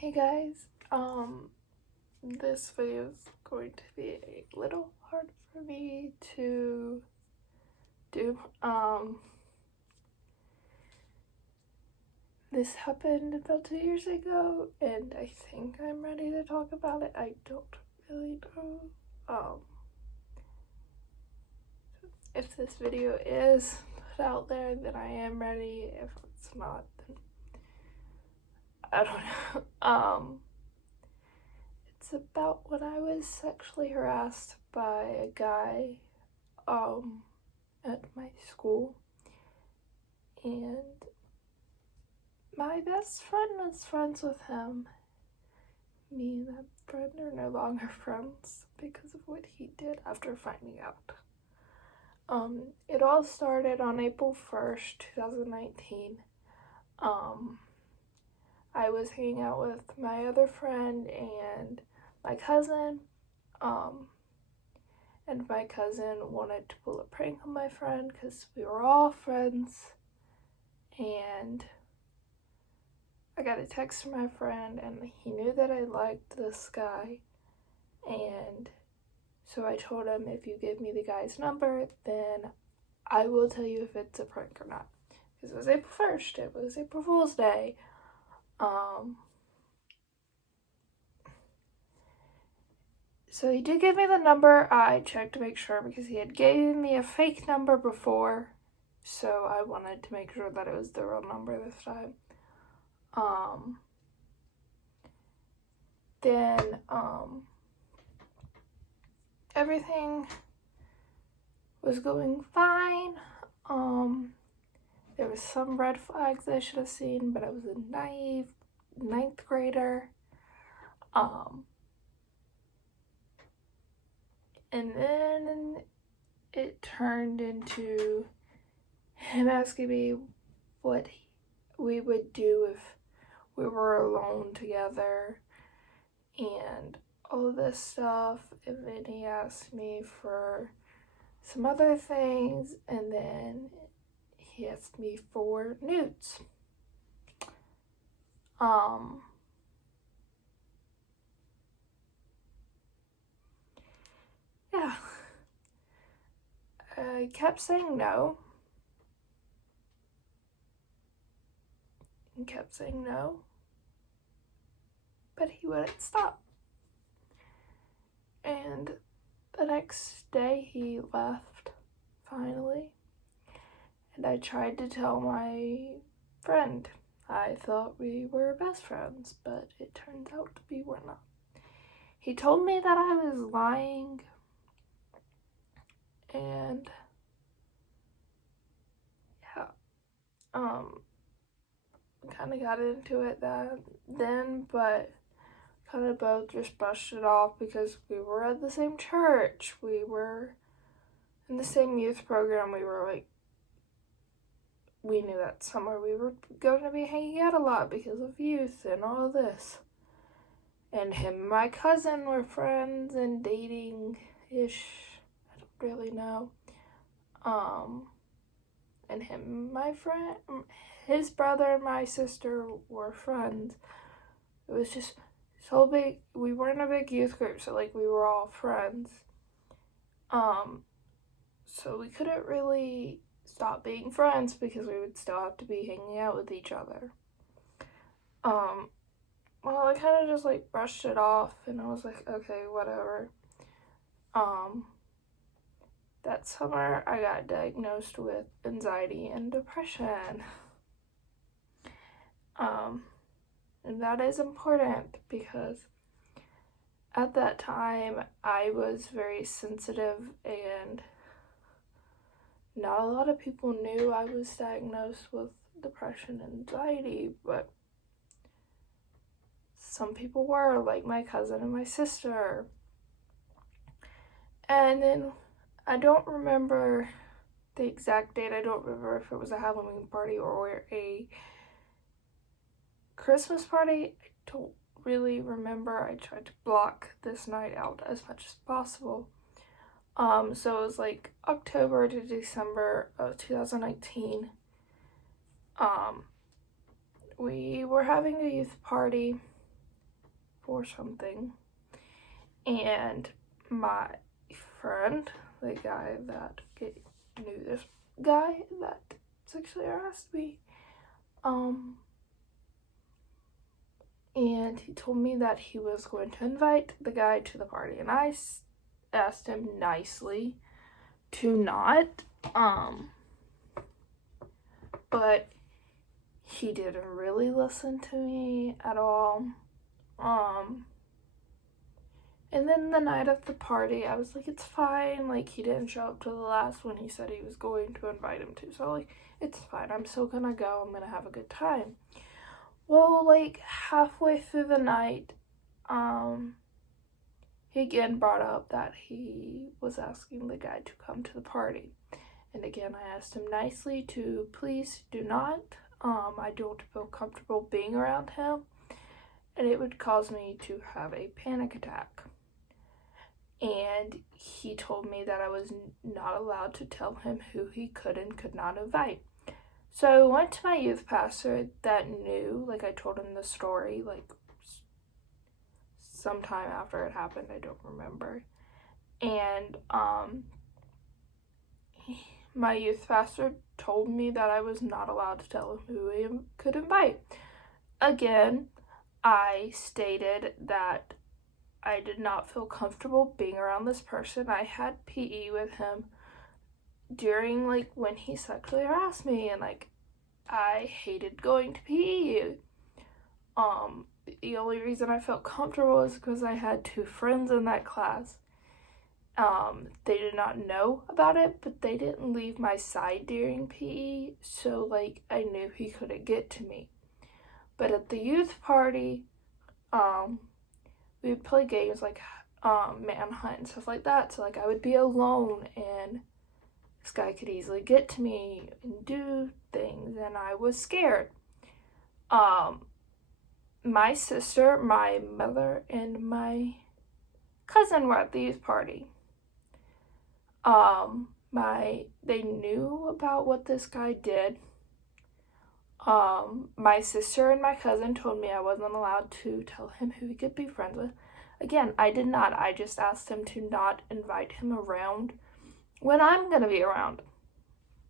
Hey guys, this video is going to be a little hard for me to do. This happened about 2 years ago, and I think I'm ready to talk about it. I don't really know, if this video is put out there, then I am ready. If it's not, then I don't know. It's about when I was sexually harassed by a guy at my school, and my best friend was friends with him. Me and that friend are no longer friends because of what he did after finding out. It all started on April 1st, 2019. I was hanging out with my other friend and my cousin, and my cousin wanted to pull a prank on my friend because we were all friends, and I got a text from my friend, and he knew that I liked this guy, and so I told him, if you give me the guy's number, then I will tell you if it's a prank or not. Because it was April 1st, it was April Fool's Day. So he did give me the number. I checked to make sure because he had given me a fake number before, so I wanted to make sure that it was the real number this time. Then everything was going fine. There was some red flags I should have seen, but I was a naive 9th grader. And then it turned into him asking me what we would do if we were alone together and all this stuff. And then he asked me for some other things, and then he asked me for nudes. Yeah. I kept saying no. And kept saying no. But he wouldn't stop. And the next day he left, finally. And I tried to tell my friend. I thought we were best friends, but it turns out we were not. He told me that I was lying, and yeah, kind of got into it then, but kind of both just brushed it off because we were at the same church. We were in the same youth program. We knew that summer we were going to be hanging out a lot because of youth and all of this. And him and my cousin were friends and dating-ish. I don't really know. And him and my friend, his brother and my sister were friends. It was just so big. We weren't a big youth group, so we were all friends. So we couldn't really stop being friends because we would still have to be hanging out with each other. Well, I kind of just brushed it off, and I was like, okay, whatever. That summer I got diagnosed with anxiety and depression. And that is important because at that time I was very sensitive, and not a lot of people knew I was diagnosed with depression and anxiety, but some people were, like my cousin and my sister. And then I don't remember the exact date. I don't remember if it was a Halloween party or a Christmas party. I don't really remember. I tried to block this night out as much as possible. So it was October to December of 2019. We were having a youth party, for something. And my friend, the guy that knew this guy that sexually harassed me, and he told me that he was going to invite the guy to the party, and I asked him nicely to not, but he didn't really listen to me at all. And then the night of the party, I was like, it's fine. Like, he didn't show up to the last one he said he was going to invite him to. So, like, it's fine. I'm still gonna go. I'm gonna have a good time. Well, like, halfway through the night, he again brought up that he was asking the guy to come to the party. And again, I asked him nicely to please do not. I don't feel comfortable being around him, and it would cause me to have a panic attack. And he told me that I was not allowed to tell him who he could and could not invite. So I went to my youth pastor that knew, like, I told him the story, like, sometime after it happened, I don't remember. And my youth pastor told me that I was not allowed to tell him who he could invite. Again, I stated that I did not feel comfortable being around this person. I had PE with him during, like, when he sexually harassed me, and, like, I hated going to PE. The only reason I felt comfortable is because I had 2 friends in that class. They did not know about it, but they didn't leave my side during PE, so, like, I knew he couldn't get to me. But at the youth party, we would play games like Manhunt and stuff like that, so, like, I would be alone, and this guy could easily get to me and do things, and I was scared. My sister, my mother, and my cousin were at the youth party. They knew about what this guy did. My sister and my cousin told me I wasn't allowed to tell him who he could be friends with. Again, I did not. I just asked him to not invite him around when I'm gonna be around.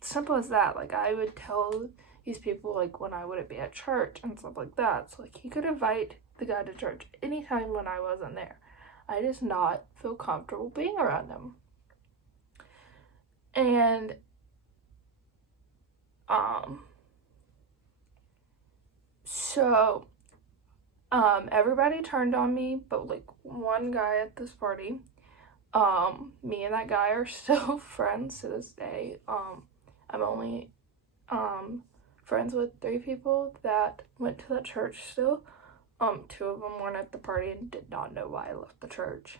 Simple as that. Like, I would tell these people, like, when I wouldn't be at church and stuff like that. So, like, he could invite the guy to church anytime when I wasn't there. I just not feel comfortable being around him. And, so, everybody turned on me, but, like, one guy at this party. Me and that guy are still friends to this day. I'm only, friends with 3 people that went to that church still. 2 of them weren't at the party and did not know why I left the church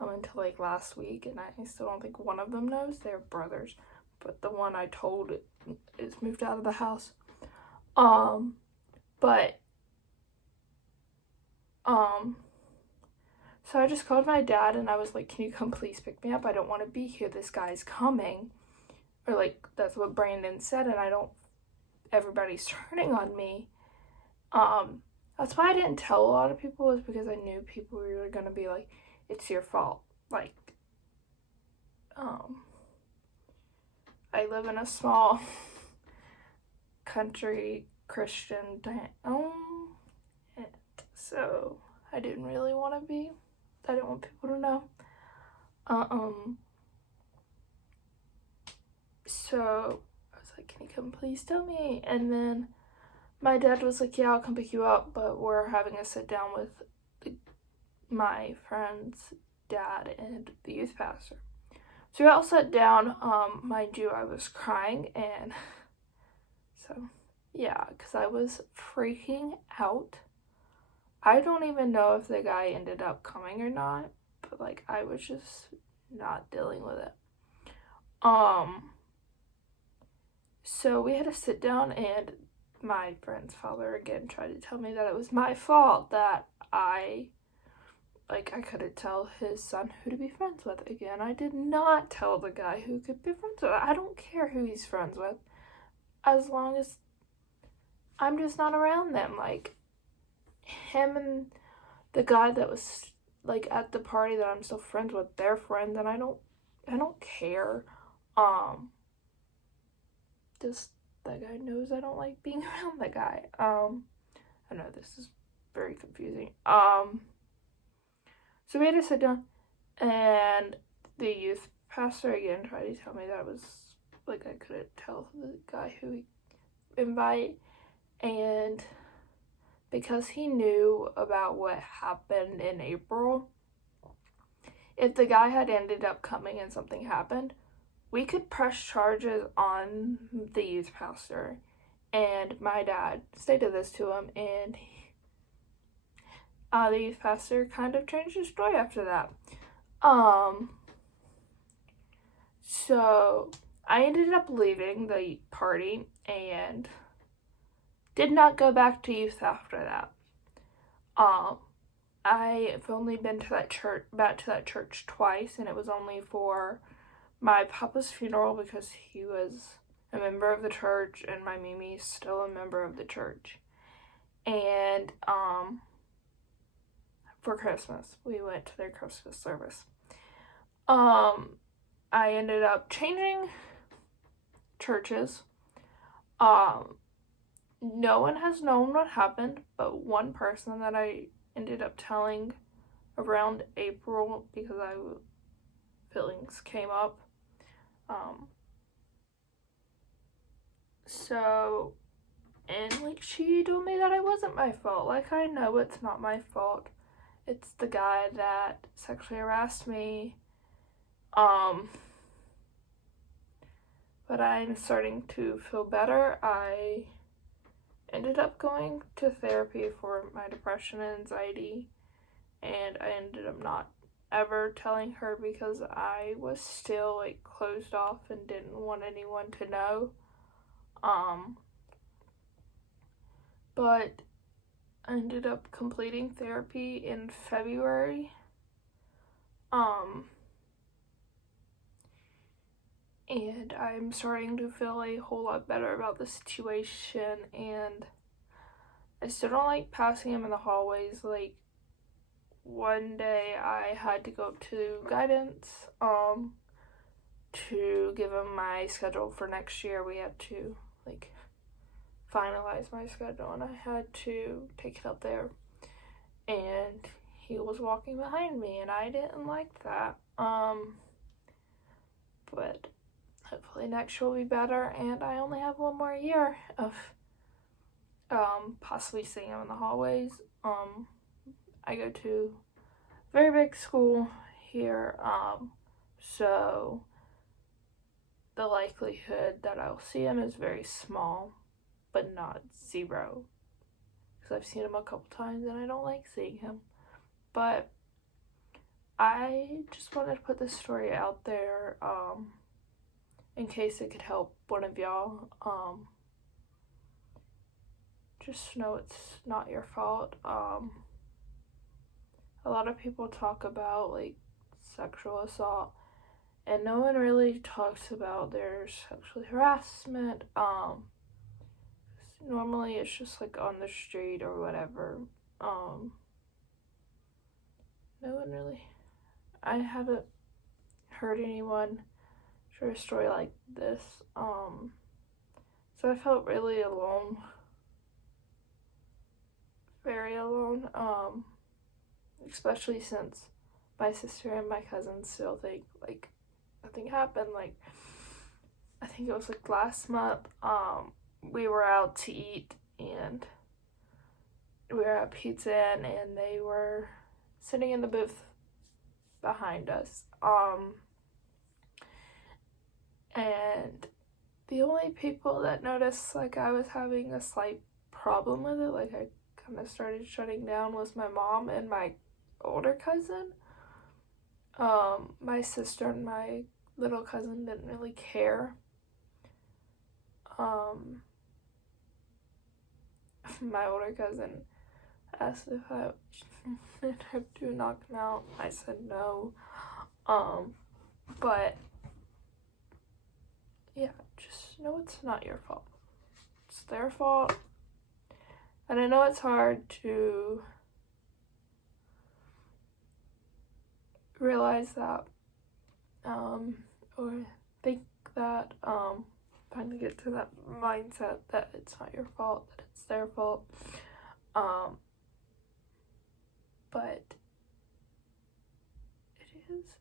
until, like, last week, and I still don't think one of them knows. They're brothers, but the one I told is moved out of the house. So I just called my dad and I was like, can you come please pick me up? I don't want to be here. This guy's coming. Or, like, that's what Brandon said, and everybody's turning on me. That's why I didn't tell a lot of people, is because I knew people were gonna be like, it's your fault. Like, I live in a small country Christian town, so I didn't really want to be. I didn't want people to know. So I was like, can you come please tell me? And then my dad was like, yeah, I'll come pick you up, but we're having a sit down with my friend's dad and the youth pastor. So we all sat down. Mind you, I was crying, and so, yeah, because I was freaking out. I don't even know if the guy ended up coming or not, but, like, I was just not dealing with it. So we had to sit down, and my friend's father again tried to tell me that it was my fault, that I couldn't tell his son who to be friends with. Again, I did not tell the guy who could be friends with. I don't care who he's friends with, as long as I'm just not around them. Like, him and the guy that was like at the party that I'm still friends with, they're friends, and I don't care. Just that guy knows I don't like being around the guy. I know this is very confusing. So we had to sit down, and the youth pastor again tried to tell me that was like I couldn't tell the guy who we invite, and because he knew about what happened in April, if the guy had ended up coming and something happened, we could press charges on the youth pastor. And my dad stated this to him, and the youth pastor kind of changed his story after that. So I ended up leaving the party and did not go back to youth after that. I've only been to back to that church twice, and it was only for my papa's funeral because he was a member of the church, and my Mimi's still a member of the church. And for Christmas, we went to their Christmas service. I ended up changing churches. No one has known what happened, but one person that I ended up telling around April because feelings came up. And like she told me that it wasn't my fault. Like I know it's not my fault. It's the guy that sexually harassed me. But I'm starting to feel better. I ended up going to therapy for my depression and anxiety, and I ended up not ever telling her because I was still like closed off and didn't want anyone to know. But I ended up completing therapy in February. And I'm starting to feel a whole lot better about the situation, and I still don't like passing him in the hallways. Like, one day I had to go up to guidance, to give him my schedule for next year. We had to, like, finalize my schedule, and I had to take it up there. And he was walking behind me, and I didn't like that. But hopefully next year will be better, and I only have one more year of possibly seeing him in the hallways. I go to a very big school here, so the likelihood that I'll see him is very small, but not zero, because I've seen him a couple times and I don't like seeing him. But I just wanted to put this story out there, in case it could help one of y'all. Just know it's not your fault. A lot of people talk about like sexual assault, and no one really talks about their sexual harassment. Normally it's just like on the street or whatever. No one really. I haven't heard anyone share a story like this. So I felt really alone. Very alone. Especially since my sister and my cousin still think like nothing happened. Like, I think it was like last month, we were out to eat, and we were at Pizza Inn, and they were sitting in the booth behind us. And the only people that noticed like I was having a slight problem with it, like I kind of started shutting down, was my mom and my older cousin. My sister and my little cousin didn't really care. My older cousin asked if I wanted her to knock him out. I said no. But yeah, just know it's not your fault. It's their fault. And I know it's hard to realize that, or think that, trying to get to that mindset that it's not your fault, that it's their fault, but it is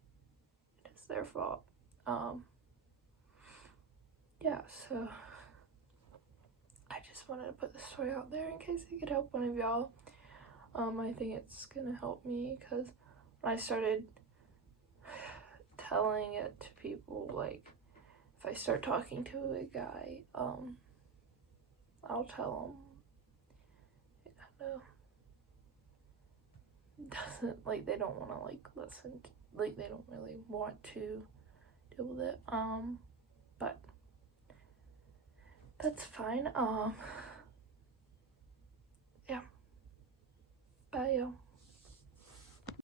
their fault. Yeah, so I just wanted to put the story out there in case it could help one of y'all. I think it's gonna help me, because when I started telling it to people, like, if I start talking to a guy, I'll tell him it kind of doesn't, like, they don't want to, like, listen to, like, they don't really want to deal with it, but that's fine. Yeah, bye y'all.